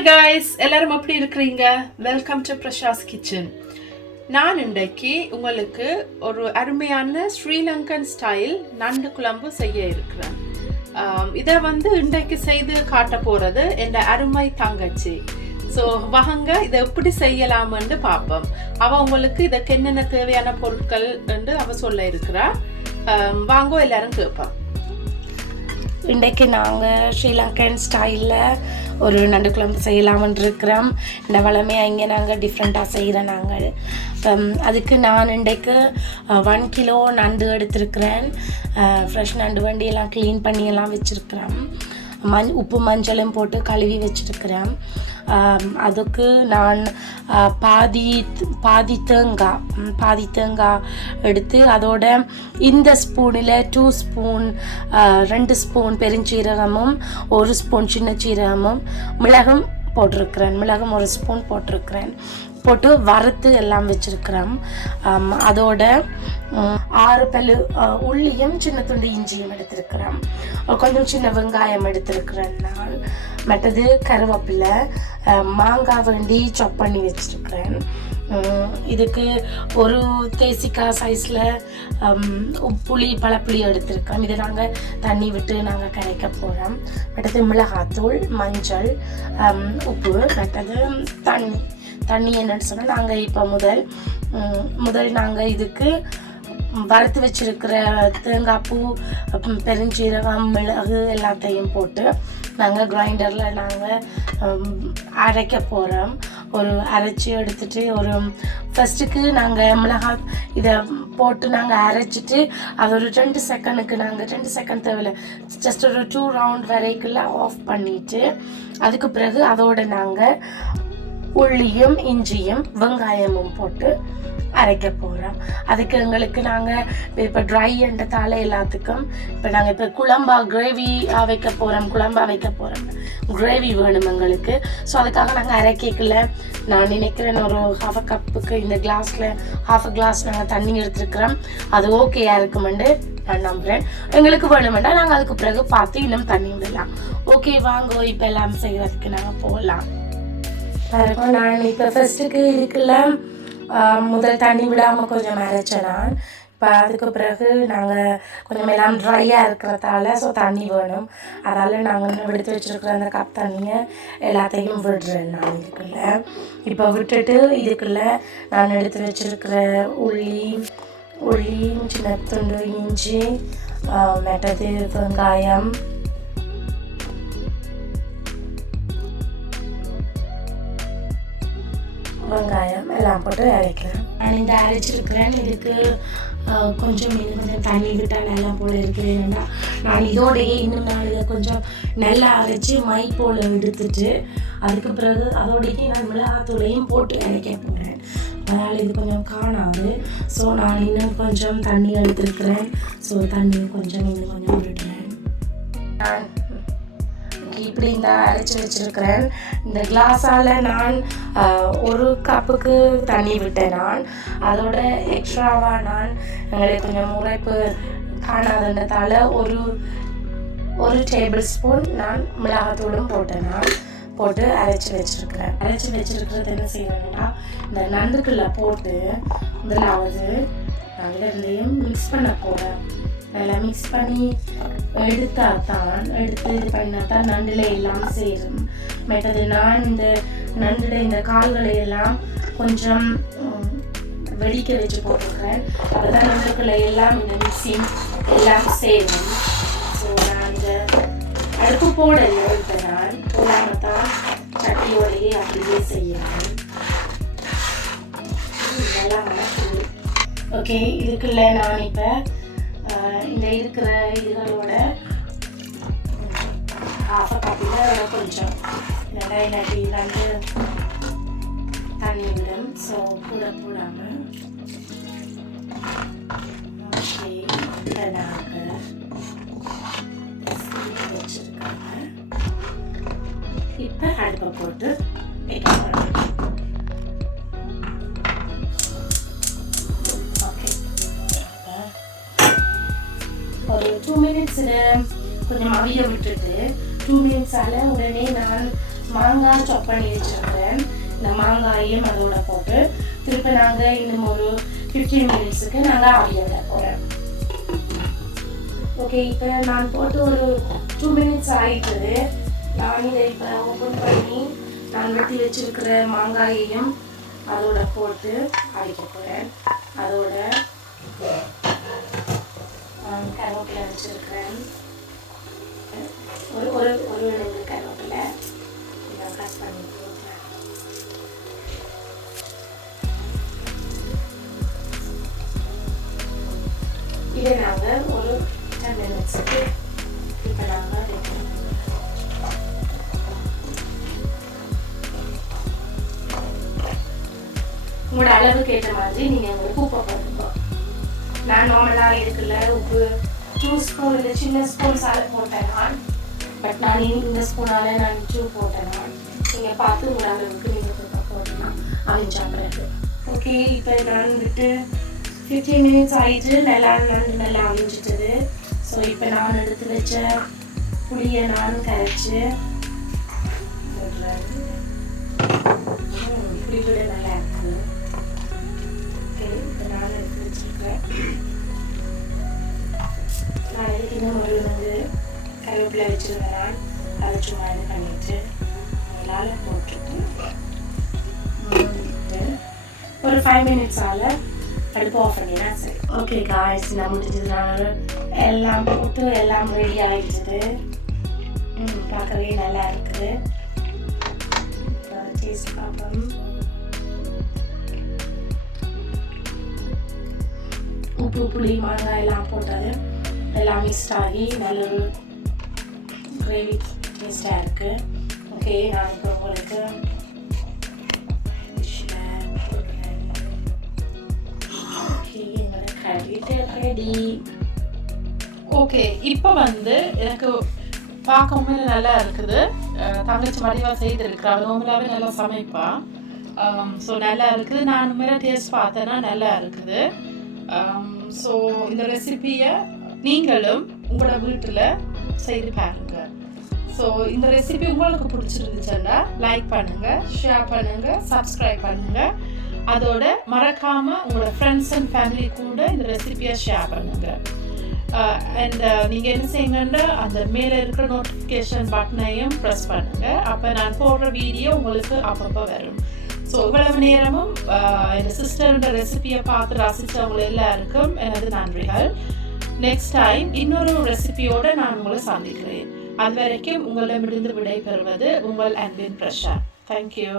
Hi guys, எல்லாரும் எப்படி இருக்கிறீங்க? Welcome to Prasha's kitchen. நான் இன்றைக்கு உங்களுக்கு ஒரு அருமையான ஸ்ரீலங்கன் ஸ்டைல் நண்டு குழம்பு செய்ய இருக்கிறேன். இதை இன்றைக்கு செய்து காட்ட போகிறது என் அருமை தங்கச்சி. ஸோ வாங்க இதை எப்படி செய்யலாம்னு பார்ப்போம். அவள் உங்களுக்கு இதுக்கு என்னென்ன தேவையான பொருட்கள் என்று அவள் சொல்ல இருக்கிறா. வாங்க எல்லாரும் கேட்போம். இன்றைக்கு நாங்கள் ஸ்ரீலங்கன் ஸ்டைலில் ஒரு நண்டு குழம்பு செய்யலாம்னு இருக்கிறோம். இந்த வளமையாக இங்கே நாங்கள் டிஃப்ரெண்ட்டாக செய்கிறோம். நாங்கள் அதுக்கு நான் இன்றைக்கு 1 கிலோ நண்டு எடுத்துருக்கிறேன். ஃப்ரெஷ் நண்டு வண்டியெல்லாம் க்ளீன் பண்ணியெல்லாம் வச்சுருக்கிறேன். உப்பு மஞ்சளும் போட்டு கழுவி வச்சுருக்கிறேன். அதுக்கு நான் பாதி தேங்காய் எடுத்து அதோட இந்த ஸ்பூனில் 2 ஸ்பூன் 2 ஸ்பூன் பெருஞ்சீரகமும் 1 ஸ்பூன் சின்ன சீரகமும் மிளகும் போட்டிருக்கிறேன். மிளகும் 1 ஸ்பூன் போட்டு வறுத்து எல்லாம் வச்சுருக்கிறேன். அதோட 6 பல்லு உள்ளியும் சின்ன துண்டு இஞ்சியும் எடுத்திருக்கிறேன். கொஞ்சம் சின்ன வெங்காயம் எடுத்திருக்கிறேன். நான் மற்றது கருவேப்பிலை, மாங்காய் வேண்டி சாப் பண்ணி வச்சுருக்கிறேன். இதுக்கு ஒரு தேசிக்காய் சைஸில் பழப்புளி எடுத்திருக்கோம். இதை நாங்கள் தண்ணி விட்டு நாங்கள் கரைக்க போகிறோம். மற்றது மிளகாத்தூள், மஞ்சள், உப்பு, மற்றது தண்ணி என்னன்னு சொன்னால் நாங்கள் இப்போ முதல் நாங்கள் இதுக்கு வறுத்து வச்சுருக்கிற தேங்காய் பூ, பெருஞ்சீரகம், மிளகு எல்லாத்தையும் போட்டு நாங்கள் கிரைண்டரில் நாங்கள் அரைக்க போகிறோம். அரைச்சி எடுத்துகிட்டு ஃபஸ்ட்டுக்கு நாங்கள் மிளகாய் இதை போட்டு நாங்கள் அரைச்சிட்டு அது ஒரு 2 செகண்டுக்கு நாங்கள் 2 செகண்ட் தேவையில்லை, ஜஸ்ட் ஒரு 2 ரவுண்ட் வரைக்குள்ள ஆஃப் பண்ணிவிட்டு அதுக்கு பிறகு அதோடு நாங்கள் உள்ளியும் இஞ்சியும் வெங்காயமும் போட்டு அரைக்க போகிறோம். அதுக்கு எங்களுக்கு நாங்கள் இப்போ ட்ரை என்றதால எல்லாத்துக்கும் இப்போ நாங்கள் இப்போ குழம்பா வைக்க போகிறோம். கிரேவி வேணும் எங்களுக்கு. ஸோ அதுக்காக நாங்கள் அரைக்கல நான் நினைக்கிறேன் ஒரு 1/2 கப்புக்கு இந்த கிளாஸில் 1/2 கிளாஸ் நாங்கள் தண்ணி எடுத்துருக்கிறோம். அது ஓகேயா இருக்குமெண்டு நான் நம்புகிறேன். எங்களுக்கு வேணுமெண்டா நாங்கள் அதுக்கு பிறகு பார்த்து இன்னும் தண்ணி விடலாம். ஓகே வாங்க இப்போ எல்லாம் செய்கிறதுக்கு நாங்கள் போகலாம். அதுக்கும் நான் இப்போ ஃபஸ்ட்டுக்கு இதுக்குள்ள முதல் தண்ணி விடாமல் கொஞ்சம் அரைச்சேன் நான். இப்போ அதுக்கு பிறகு நாங்கள் கொஞ்சம் எல்லாம் ட்ரையாக இருக்கிறதால ஸோ தண்ணி வேணும். அதனால் நாங்கள் எடுத்து வச்சுருக்கிற அந்த கப் தண்ணியை எல்லாத்தையும் விடுறேன் நான் இதுக்குள்ள. இப்போ விட்டுட்டு இதுக்குள்ள நான் எடுத்து வச்சுருக்கிற உள்ளி, சின்ன துண்டு இஞ்சி, மற்றது வெங்காயம் எல்லாம் போட்டு அரைக்கிறேன். நான் இந்த அரைச்சிருக்கிறேன். இதுக்கு கொஞ்சம் தண்ணி விட்டால் நல்லா போல் இருக்கிறேன்னா நான் இதோடையே இன்னும் நான் இதை கொஞ்சம் நல்லா அரைச்சி மை போல் எடுத்துட்டு அதுக்கு பிறகு அதோடையே நான் மிளகாத்தூளையும் போட்டு அரைக்க போகிறேன். அதனால் இது கொஞ்சம் காணாது. ஸோ நான் இன்னும் கொஞ்சம் தண்ணி எடுத்துருக்கிறேன். ஸோ தண்ணி கொஞ்சம் விடுறேன். நான் இப்படி இந்த அரைச்சி வச்சுருக்கிறேன். இந்த கிளாஸால் நான் 1 கப்புக்கு தண்ணி விட்டேன். நான் அதோட எக்ஸ்ட்ராவாக நான் எங்களுக்கு கொஞ்சம் உரைப்பு காணாதுன்றதால ஒரு டேபிள் ஸ்பூன் நான் மிளகாத்தூளும் போட்டு அரைச்சி வச்சுருக்கிறது என்ன செய்வேன்னா இந்த நண்டுக்குள்ளே போட்டு முதலாவது நான் ரெண்டையும் மிக்ஸ் பண்ண போகிறேன். நல்லா மிக்ஸ் பண்ணி எடுத்து இது பண்ணால் தான் நண்டில் எல்லாம் சேரும். மற்றது நான் இந்த நண்டுட இந்த கால்களை எல்லாம் கொஞ்சம் வெடிக்க வச்சு போட்டிருக்கிறேன். அதுதான் நண்டுக்குள்ளே எல்லாம் இந்த மிக்சிங் எல்லாம் சேரும். ஸோ நான் இந்த அடுப்பு போடலை. இப்போ நான் போடாமல் தான் சட்டியோடையே அப்படியே செய்யணும். நல்லா வளர்க்குது. ஓகே, இதுக்குள்ளே நான் இப்போ இந்த இருக்கிற இதுகளோட 1/2 கப்பில் கொஞ்சம் இல்லாட்டி 2 தண்ணி விடும். ஸோ கூட போடாமல் ஓகே வச்சுருக்காங்க. இப்போ அடுப்பை போட்டு வைக்க ஒரு 2 மினிட்ஸில் கொஞ்சம் அவிய விட்டுட்டு 2 மினிட்ஸால் உடனே நான் மாங்காய் சாப் பண்ணி வச்சுருக்கிறேன். இந்த மாங்காயையும் அதோட போட்டு திருப்பி நாங்கள் இன்னும் ஒரு 15 மினிட்ஸுக்கு நாங்கள் ஆவிய விட போகிறோம். ஓகே, இப்போ நான் போட்டு ஒரு 2 மினிட்ஸ் ஆகிட்டது. நான் இதை இப்போ ஓப்பன் பண்ணி நான் வெட்டி வச்சுருக்கிற மாங்காயையும் அதோட போட்டு அடிக்க போகிறேன். அதோட கருவேப்பிலை வச்சுருக்கிறேன். ஒரு ஒரு ஒரு கருவேப்பிலை இதை கட் பண்ணி போட்டுறேன். இதை நாங்கள் ஒரு 10 மினிட்ஸுக்கு இப்போ நாங்கள் உங்களோட அளவுக்கு ஏற்ற மாதிரி நீங்கள் உங்களுக்கு உப்பை போட்டுக்கோ. நான் நார்மலாக இருக்குல்ல உப்பு 2 ஸ்பூன் இந்த சின்ன ஸ்பூன்ஸால் போட்டேன் நான். பட் நான் இந்த ஸ்பூனால் நான் 2 போட்டேன் நான். நீங்கள் பார்த்து உங்களோட அளவுக்கு நீங்கள் உப்பை போட்டுக்கலாம் அப்படின்னு சாப்பிட்றது. ஓகே, இப்போ நான் விட்டு 15 மினிட்ஸ் ஆகிட்டு நல்லா அவிஞ்சிட்டது. ஸோ இப்போ நான் எடுத்து வச்ச புளியை நான் கரைச்சி புளி விட நல்லா இருக்குது. இப்போ நான் எடுத்து வச்சுருக்கேன். நான் இதுக்கு இன்னும் ஒரு கருவேப்பிலை வச்சுருந்தேன். அதை சும்மா இது பண்ணிட்டு நல்லா போட்டுட்டு ஒரு 5 மினிட்ஸால் அடுப்பு ஆஃப் பண்ணினா சரி. ஓகே காய்ஸ், நான் முடிஞ்சதுனால எல்லாம் போட்டு எல்லாம் ரெடி ஆகிடுது. பார்க்கவே நல்லா இருக்குது. டேஸ்ட் பார்ப்போம். உப்பு புளி மாங்காய் எல்லாம் போட்டது எல்லாம் மிக்ஸ்ட் ஆகி நல்ல ஒரு கிரேவி டேஸ்டாக இருக்குது. ஓகே, நான் இப்போ உங்களுக்கு ஓகே, இப்போ எனக்கு பார்க்கவுமே நல்லா இருக்குது. தங்கச்சி வடிவாக செய்திருக்கிறா. நார்மலாகவே நல்லா சமைப்பா. ஸோ நல்லா இருக்குது. நான் மேலே டேஸ்ட் பார்த்தேன்னா நல்லா இருக்குது. ஸோ இந்த ரெசிபியை நீங்களும் உங்களோட வீட்டில் செய்து பாருங்கள். ஸோ இந்த ரெசிபி உங்களுக்கு பிடிச்சிருந்துச்சுன்னா லைக் பண்ணுங்கள், ஷேர் பண்ணுங்கள், சப்ஸ்கிரைப் பண்ணுங்கள். அதோட மறக்காமல் உங்களோட ஃப்ரெண்ட்ஸ் அண்ட் ஃபேமிலி கூட இந்த ரெசிபியை ஷேர் பண்ணுங்கள். அண்ட் நீங்கள் என்ன செய்யுங்கன்னா அந்த மேலே இருக்கிற நோட்டிஃபிகேஷன் பட்டனையும் ப்ரெஸ் பண்ணுங்கள். அப்போ நான் போடுற வீடியோ உங்களுக்கு அப்பப்போ வரும். ஸோ இவ்வளவு நேரமும் என் சிஸ்டரோட ரெசிபியை பார்த்து ரசித்தவங்க எல்லாருக்கும் எனது நன்றிகள். நெக்ஸ்ட் டைம் இன்னொரு ரெசிபியோடு நான் உங்களை சந்திக்கிறேன். அது வரைக்கும் உங்களிடமிருந்து விடை பெறுவது உங்கள் அன்பின் பிரஷா. தேங்க்யூ.